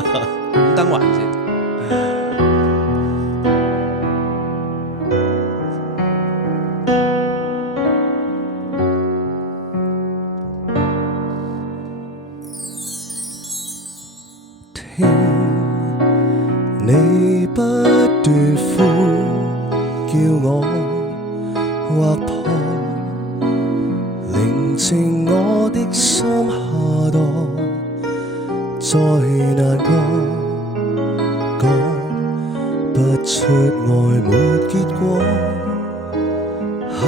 燈環節。聽你不斷呼叫我，劃破寧靜我的心下墮，再難過講不出愛沒結果，口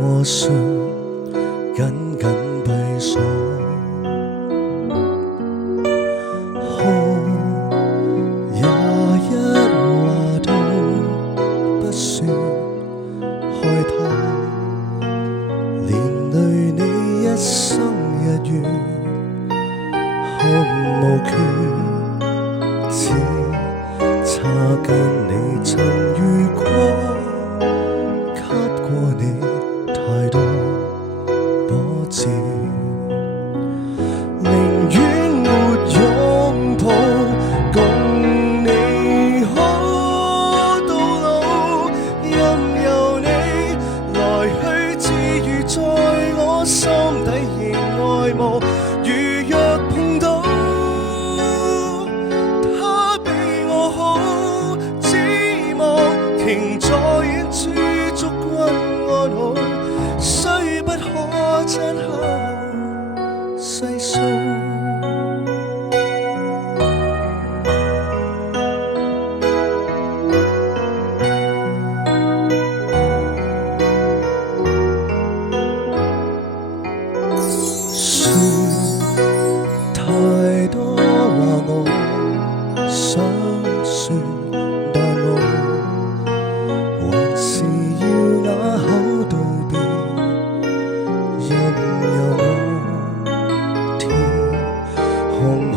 和唇緊緊閉鎖，也一話都不算害怕，連累你一生日月看無缺，只差跟你曾遇過，給過你太多波折，寧願沒擁抱共你可到老，任由你來去自如在我心底仍愛慕，如若碰到他比我好，只望停在遠處祝君安好，雖不可親口細數。太多話我想說，但我還是要啞口道別，任由我天空海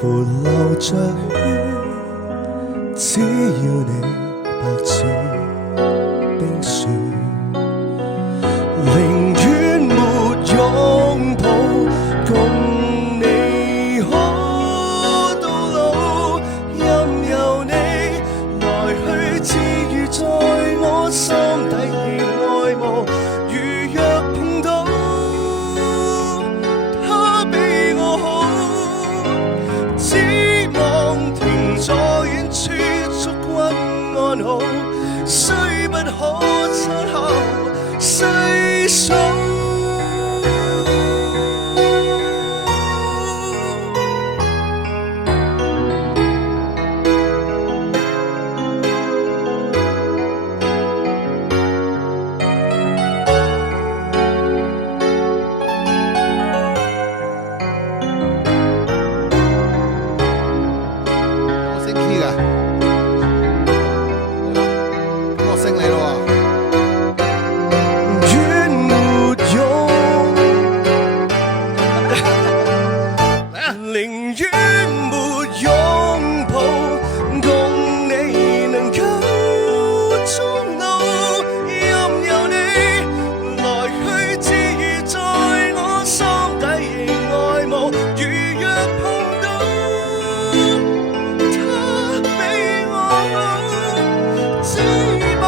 闊流着血，只要你白似冰雪，寧願沒擁抱共你可到老，任由你來去自如在我心底仍愛慕，如若碰到他比我好，只望停在遠處祝君安好，雖不可親口細數。我升 key 㗎，咁我升你咯喎。願沒擁，寧願沒擁抱，共你能夠終老，任由你來去自如在我心底仍愛慕，如若碰到他比我好，只望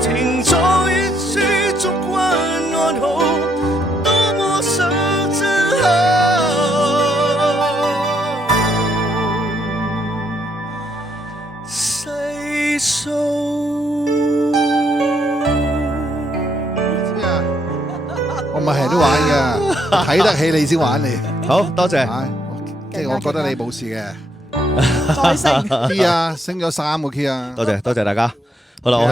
停在遠處祝君安好，多麼想親口細數。知啊，我咪係都玩㗎，睇得起你先玩你。好多謝。啊即係我覺得你冇事嘅。再升。 key 啊，升咗3個 key 啊。多謝大家。好啦，我